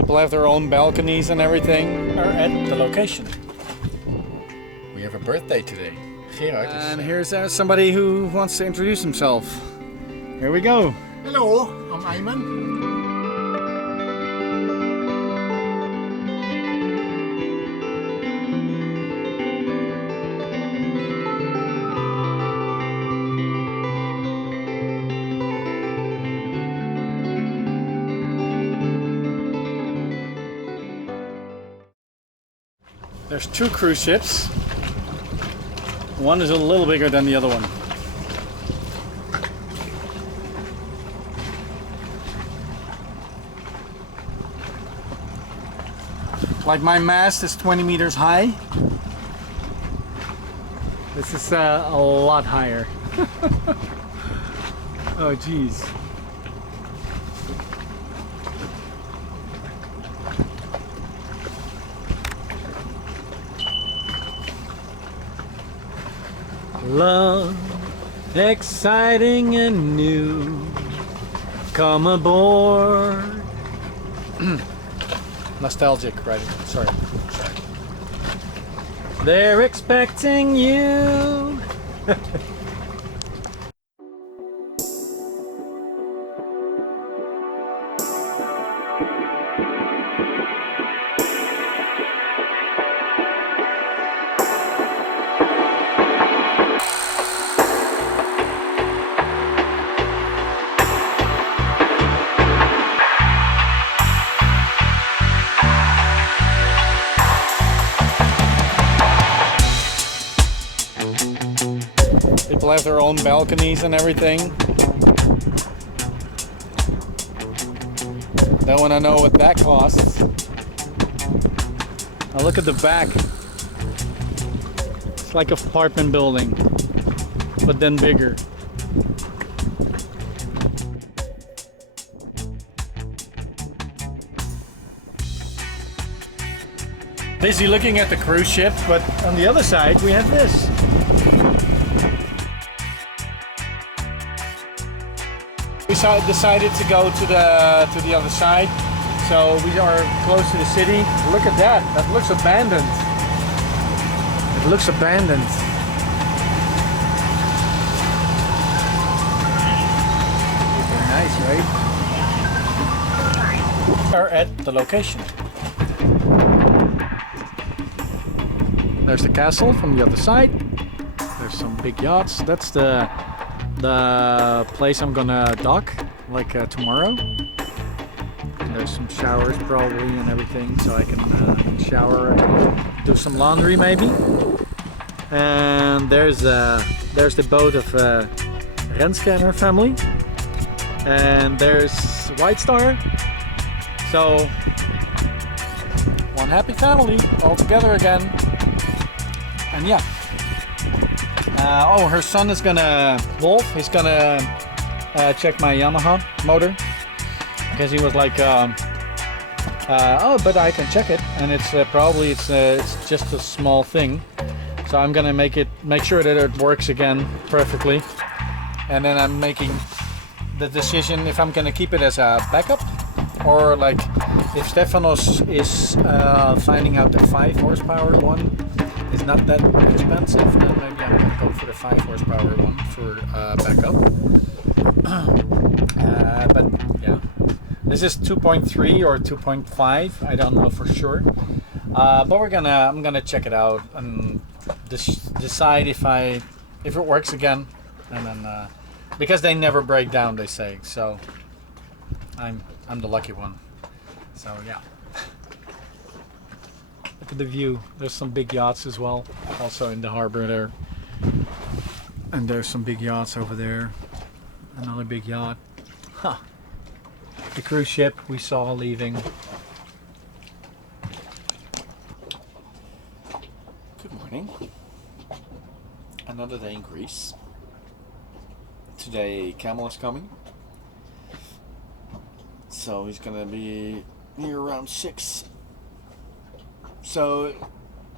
People have their own balconies and everything are at the location. We have a birthday today. Gerhard. And here's somebody who wants to introduce himself. Here we go. Hello, I'm Ayman. There's two cruise ships. One is a little bigger than the other one. Like my mast is 20 meters high. This is a lot higher. Oh geez. Love, exciting and new. Come aboard. Nostalgic, right? Sorry. They're expecting you. People have their own balconies and everything. Don't want to know what that costs. Now look at the back. It's like an apartment building, but then bigger. Busy looking at the cruise ship, but on the other side we have this. We decided to go to the other side, so we are close to the city. Look at that! That looks abandoned. It looks abandoned. Very nice, right? We are at the location. There's the castle from the other side. There's some big yachts. That's the place I'm gonna dock, like tomorrow. And there's some showers probably and everything, so I can shower and do some laundry maybe. And there's the boat of Renske and her family. And there's White Star. So one happy family all together again. And yeah. Oh, her son is gonna, Wolf, he's gonna check my Yamaha motor. Because he was like, oh, but I can check it. And it's probably, it's just a small thing. So I'm gonna make sure that it works again perfectly. And then I'm making the decision if I'm gonna keep it as a backup. Or like, if Stefanos is finding out the 5 horsepower one is not that expensive, then maybe I'm gonna go for the 5 horsepower one for backup. But yeah, this is 2.3 or 2.5. I don't know for sure. But I'm gonna check it out and decide if it works again, and then because they never break down, they say. So I'm the lucky one. So yeah. Look at the view. There's some big yachts as well, also in the harbor there. And there's some big yachts over there. Another big yacht. Huh. The cruise ship we saw leaving. Good morning. Another day in Greece. Today Camel is coming. So he's gonna be here around 6. So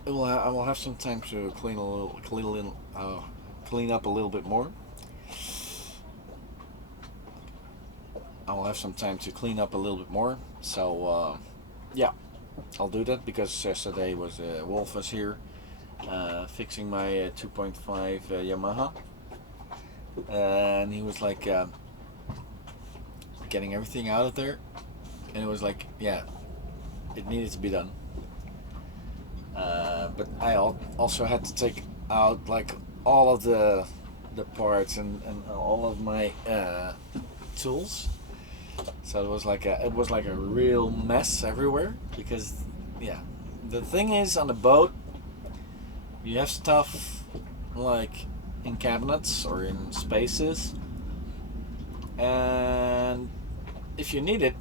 I will have some time to clean up a little bit more. I will have some time to clean up a little bit more. So yeah, I'll do that because yesterday was Wolf was here fixing my 2.5 Yamaha, and he was like getting everything out of there, and it was like, yeah, it needed to be done. But I also had to take out like all of the parts and all of my tools. So it was like a real mess everywhere because, yeah, the thing is, on the boat you have stuff like in cabinets or in spaces, and if you need it,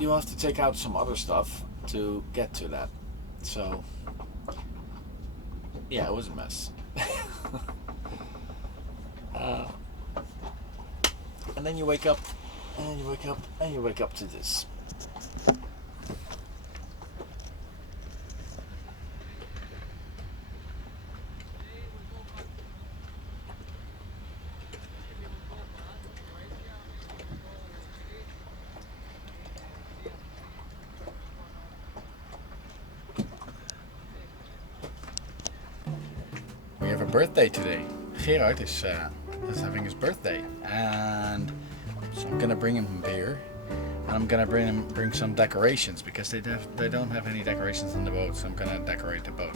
you have to take out some other stuff to get to that. So yeah, it was a mess. And then you wake up, and you wake up, and you wake up to this. We have a birthday today. Gerhard is having his birthday, and so I'm gonna bring him beer, and I'm gonna bring some decorations because they don't have any decorations on the boat. So I'm gonna decorate the boat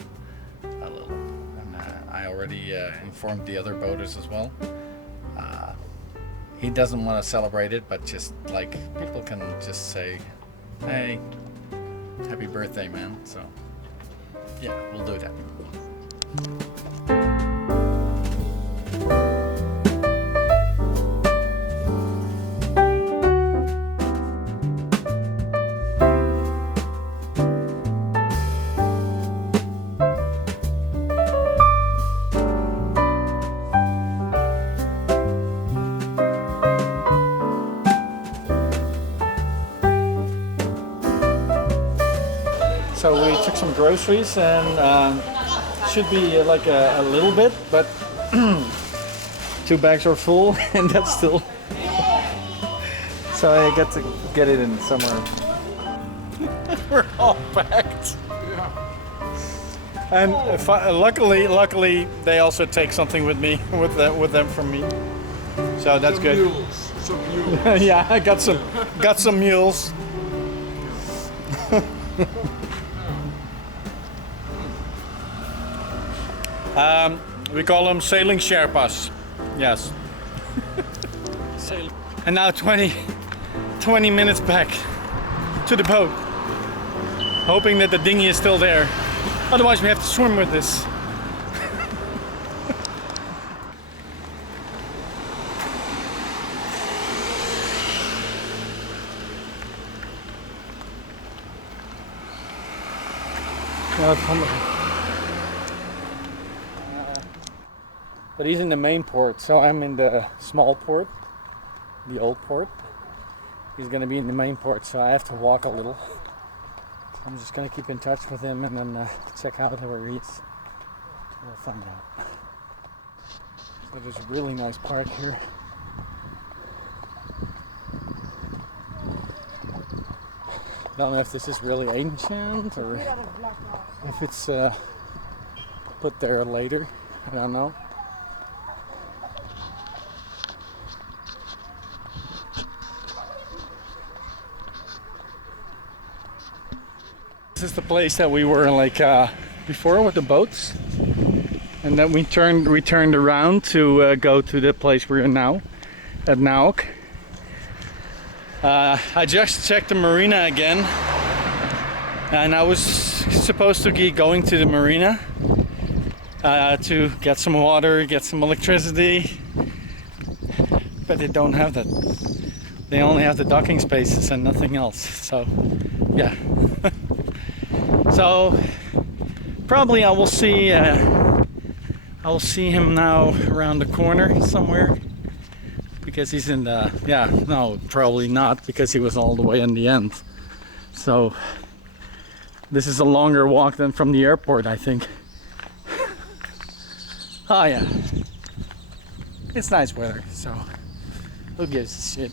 a little, and I already informed the other boaters as well. He doesn't want to celebrate it, but just like people can just say, "Hey, happy birthday, man!" So yeah, we'll do that. So we took some groceries, and should be like a little bit, but 2 bags are full, and that's still. So I got to get it in somewhere. We're all packed. And luckily, they also take something with me, with them from me. So that's Some good. mules. Some mules. Yeah, I got some mules. We call them sailing Sherpas. Yes. And now 20 minutes back to the boat, hoping that the dinghy is still there. Otherwise we have to swim with this. But he's in the main port, so I'm in the small port, the old port. He's gonna be in the main port, so I have to walk a little. I'm just gonna keep in touch with him and then check out where he is. We'll find out. So there's a really nice park here. I don't know if this is really ancient or if it's put there later. I don't know. This is the place that we were like before with the boats, and then we turned around to go to the place we're in now, at Nauk. I just checked the marina again, and I was supposed to be going to the marina to get some water, get some electricity, but they don't have that. They only have the docking spaces and nothing else. So yeah. So probably I will see him now around the corner somewhere, because he's in the, yeah, no, probably not, because he was all the way in the end. So this is a longer walk than from the airport, I think. Oh yeah, it's nice weather, so who gives a shit.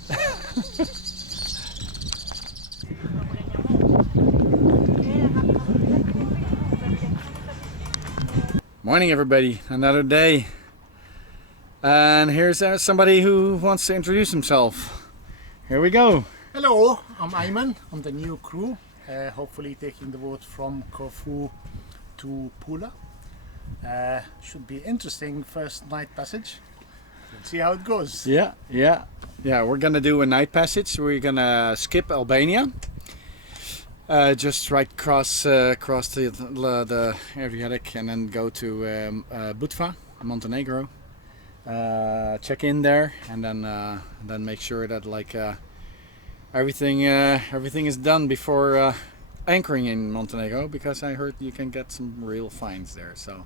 Morning, everybody. Another day. And here's somebody who wants to introduce himself. Here we go. Hello, I'm Ayman. I'm the new crew. Hopefully taking the boat from Corfu to Pula. Should be interesting first night passage. We'll see how it goes. Yeah. We're gonna do a night passage. We're gonna skip Albania. Just right across the Adriatic and then go to Budva, Montenegro. Check in there and then make sure that everything is done before anchoring in Montenegro, because I heard you can get some real finds there. So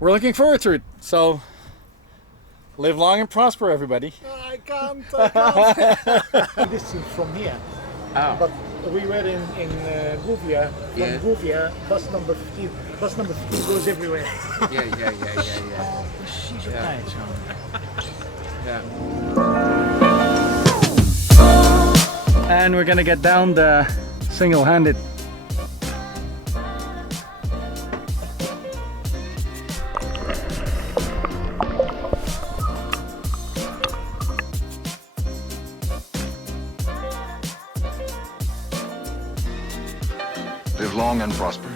we're looking forward to it. So live long and prosper, everybody. I can't. This is from here. Oh. But we were in Guvia. From Yeah. Guvia, bus number 15. Bus number 15 goes everywhere. Yeah. Precies op Ja. tijd zo. Ja. And we're gonna get down the single-handed. Live long and prosper.